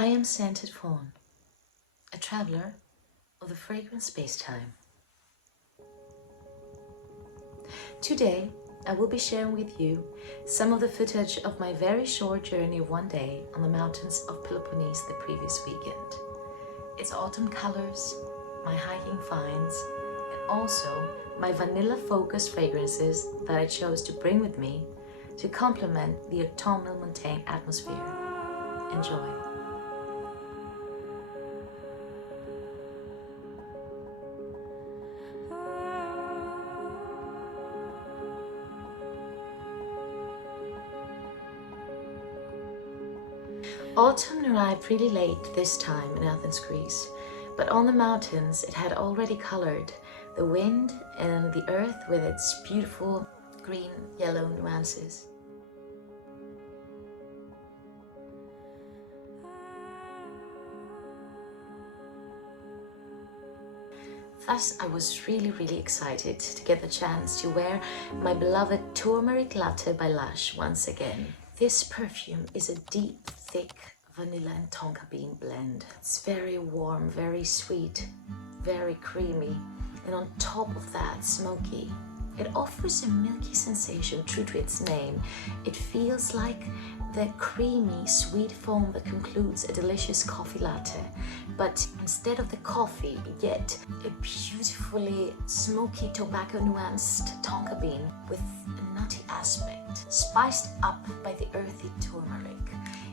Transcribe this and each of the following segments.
I am Scented Fawn, a traveler of the fragrance space-time. Today, I will be sharing with you some of the footage of my very short journey of one day on the mountains of Peloponnese the previous weekend. Its autumn colors, my hiking finds, and also my vanilla-focused fragrances that I chose to bring with me to complement the autumnal montane atmosphere. Enjoy. Autumn arrived really late this time in Athens, Greece, but on the mountains it had already colored the wind and the earth with its beautiful green-yellow nuances. Thus, I was really excited to get the chance to wear my beloved Turmeric Latte by Lush once again. This perfume is a deep, thick vanilla and tonka bean blend. It's very warm, very sweet, very creamy, and on top of that, smoky. It offers a milky sensation true to its name. It feels like the creamy, sweet foam that concludes a delicious coffee latte. But instead of the coffee, you get a beautifully smoky tobacco nuanced tonka bean with a nutty aspect, spiced up by the earthy turmeric.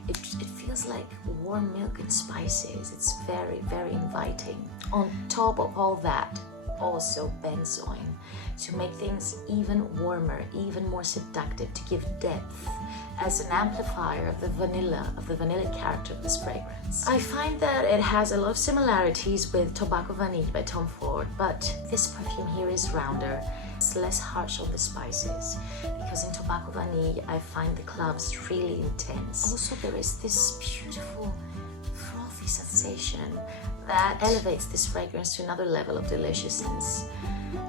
It feels like warm milk and spices. It's very inviting. On top of all that, also benzoin to make things even warmer, even more seductive, to give depth as an amplifier of the vanilla character of this fragrance. I find that it has a lot of similarities with Tobacco Vanille by Tom Ford, but this perfume here is rounder. It's less harsh on the spices, because in Tobacco Vanille I find the clubs really intense. Also, there is this beautiful frothy sensation that elevates this fragrance to another level of deliciousness,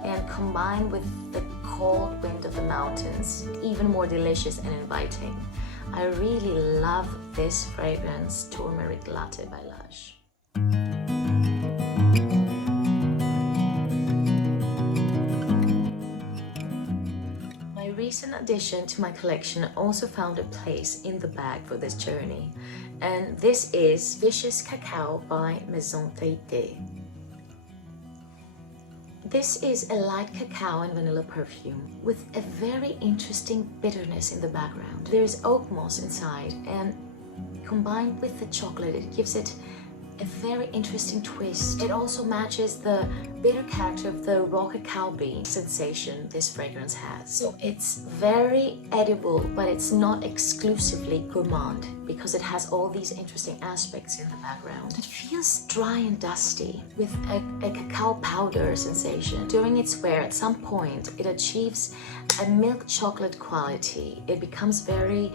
and combined with the cold wind of the mountains, even more delicious and inviting. I really love this fragrance, Turmeric Latte by Lush. My recent addition to my collection also found a place in the bag for this journey, and this is Vicious Cacao by Maison Tayté. This is a light cacao and vanilla perfume with a very interesting bitterness in the background. There is oak moss inside, and combined with the chocolate, it gives it a very interesting twist. It also matches the bitter character of the raw cacao bean sensation this fragrance has. So it's very edible, but it's not exclusively gourmand because it has all these interesting aspects in the background. It feels dry and dusty with a cacao powder sensation. During its wear, at some point, it achieves a milk chocolate quality. It becomes very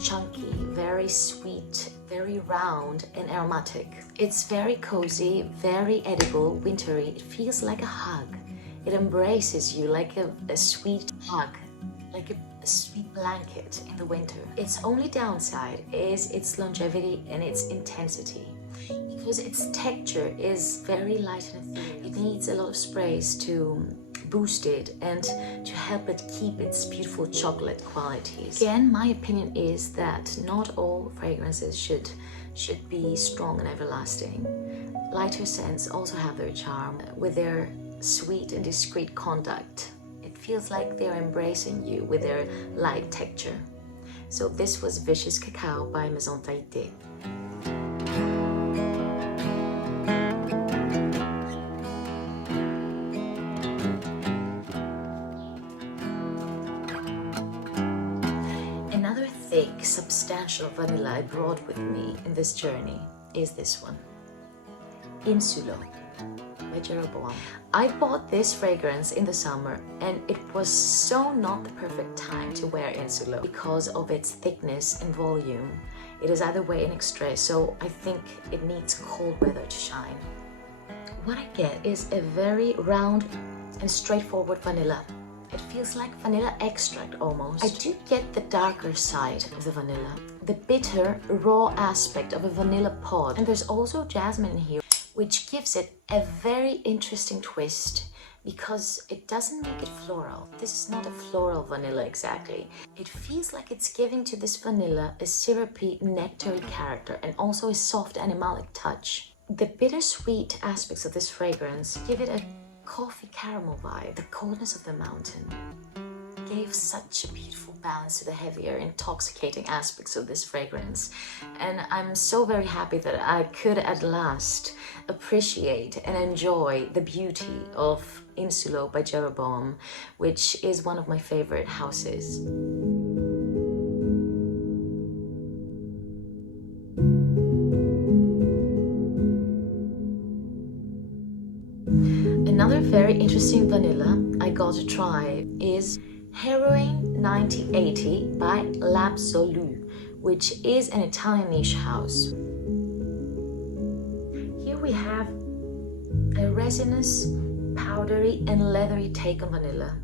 chunky, very sweet, very round and aromatic. It's very cozy, very edible, wintry. It feels like a hug. It embraces you like a sweet hug, like a sweet blanket in the winter. Its only downside is its longevity and its intensity, because its texture is very light and ethereal. It needs a lot of sprays to boost it and to help it keep its beautiful chocolate qualities. Again, my opinion is that not all fragrances should be strong and everlasting. Lighter scents also have their charm with their sweet and discreet conduct. It feels like they're embracing you with their light texture. So this was Vicious Cacao by Maison Tayté. Thick, substantial vanilla I brought with me in this journey is this one, Insulo by Jeroboam. I bought this fragrance in the summer, and it was so not the perfect time to wear Insulo because of its thickness and volume. It is either way in extrait, so I think it needs cold weather to shine. What I get is a very round and straightforward vanilla. It feels like vanilla extract almost. I do get the darker side of the vanilla, the bitter, raw aspect of a vanilla pod. And there's also jasmine in here, which gives it a very interesting twist because it doesn't make it floral. This is not a floral vanilla exactly. It feels like it's giving to this vanilla a syrupy, nectary character and also a soft animalic touch. The bittersweet aspects of this fragrance give it a coffee caramel vibe. The coldness of the mountain gave such a beautiful balance to the heavier, intoxicating aspects of this fragrance. And I'm so very happy that I could at last appreciate and enjoy the beauty of Insulo by Jeroboam, which is one of my favorite houses. Another very interesting vanilla I got to try is Heroine 1980 by L'Absolu, which is an Italian niche house. Here we have a resinous, powdery and leathery take on vanilla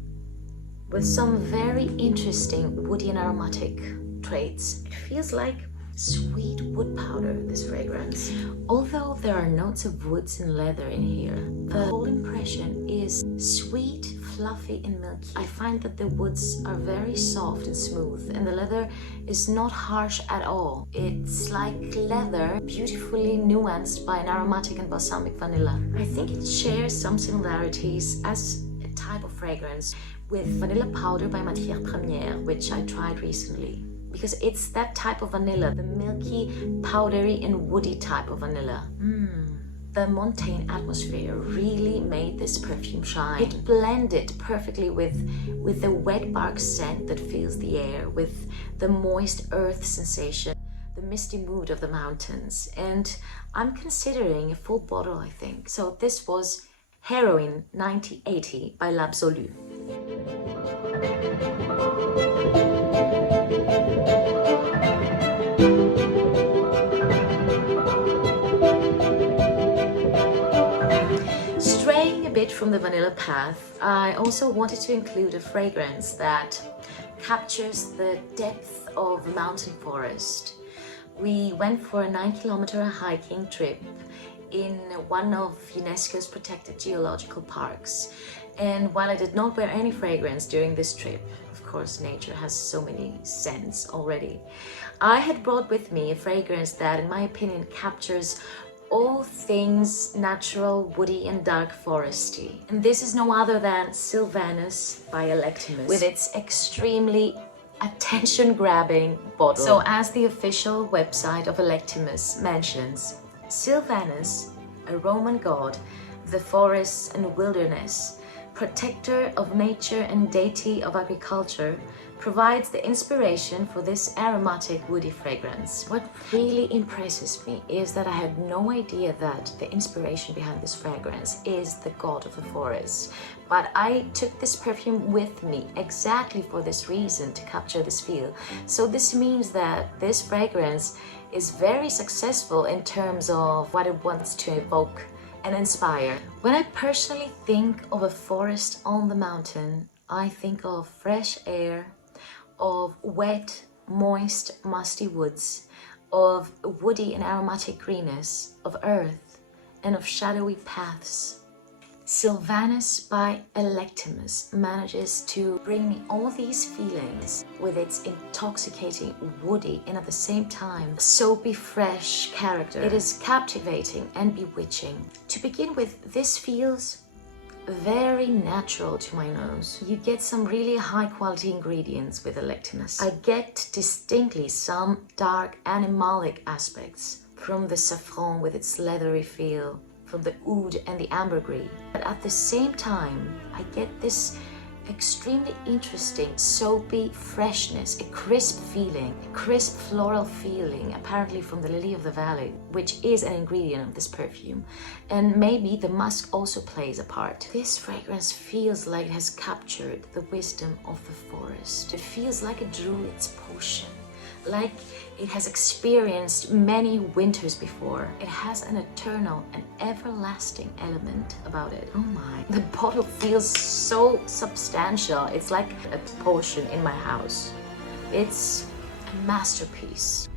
with some very interesting woody and aromatic traits. It feels like sweet wood powder, this fragrance. Although there are notes of woods and leather in here, the whole impression is sweet, fluffy and milky. I find that the woods are very soft and smooth and the leather is not harsh at all. It's like leather beautifully nuanced by an aromatic and balsamic vanilla. I think it shares some similarities as a type of fragrance with Vanilla Powder by Matière Première, which I tried recently. Because it's that type of vanilla, the milky, powdery and woody type of vanilla. The montane atmosphere really made this perfume shine. It blended perfectly with the wet bark scent that fills the air, with the moist earth sensation, the misty mood of the mountains. And I'm considering a full bottle, I think. So this was Heroine 1980 by L'Absolu. Straying a bit from the vanilla path, I also wanted to include a fragrance that captures the depth of mountain forest. We went for a 9-kilometer hiking trip in one of UNESCO's protected geological parks. And while I did not wear any fragrance during this trip, of course nature has so many scents already, I had brought with me a fragrance that in my opinion captures all things natural, woody and dark foresty. And this is no other than Sylvanus by Electimus, with its extremely attention-grabbing bottle. So as the official website of Electimus mentions, Sylvanus, a Roman god, the forests and wilderness, protector of nature and deity of agriculture, provides the inspiration for this aromatic woody fragrance. What really impresses me is that I had no idea that the inspiration behind this fragrance is the god of the forest. But I took this perfume with me exactly for this reason, to capture this feel. So this means that this fragrance is very successful in terms of what it wants to evoke and inspire. When I personally think of a forest on the mountain, I think of fresh air, of wet, moist, musty woods, of woody and aromatic greenness, of earth, and of shadowy paths. Sylvanus by Electimus manages to bring me all these feelings with its intoxicating, woody, and at the same time soapy, fresh character. It is captivating and bewitching. To begin with, this feels very natural to my nose. You get some really high quality ingredients with Electimus. I get distinctly some dark animalic aspects from the saffron with its leathery feel, from the oud and the ambergris. But at the same time, I get this extremely interesting soapy freshness, a crisp feeling, a crisp floral feeling, apparently from the lily of the valley, which is an ingredient of this perfume. And maybe the musk also plays a part. This fragrance feels like it has captured the wisdom of the forest. It feels like a druid's potion, like it has experienced many winters before. It has an eternal and everlasting element about it. Oh my. The bottle feels so substantial. It's like a potion in my house. It's a masterpiece.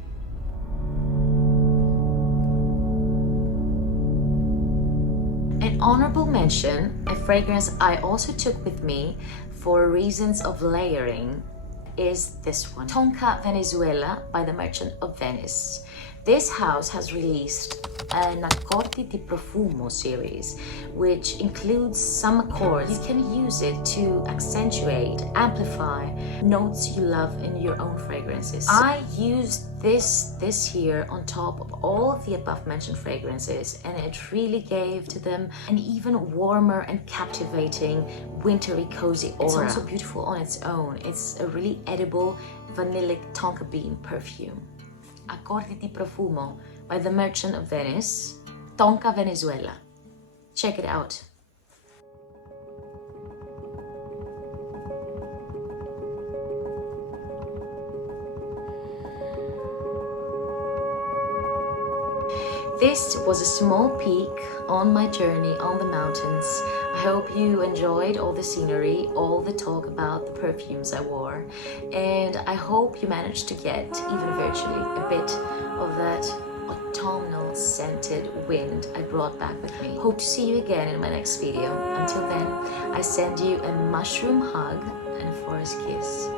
An honorable mention, a fragrance I also took with me for reasons of layering, is this one, Tonka Venezuela by the Merchant of Venice. This house has released an Accordi di Profumo series, which includes some accords. You can use it to accentuate, amplify notes you love in your own fragrances. I used this here on top of all of the above mentioned fragrances, and it really gave to them an even warmer and captivating wintry cozy aura. It's also beautiful on its own. It's a really edible vanillic tonka bean perfume. Accordi di Profumo by the Merchant of Venice, Tonka Venezuela. Check it out. This was a small peek on my journey on the mountains. I hope you enjoyed all the scenery, all the talk about the perfumes I wore, and I hope you managed to get, even virtually, a bit of that autumnal scented wind I brought back with me. Hope to see you again in my next video. Until then, I send you a mushroom hug and a forest kiss.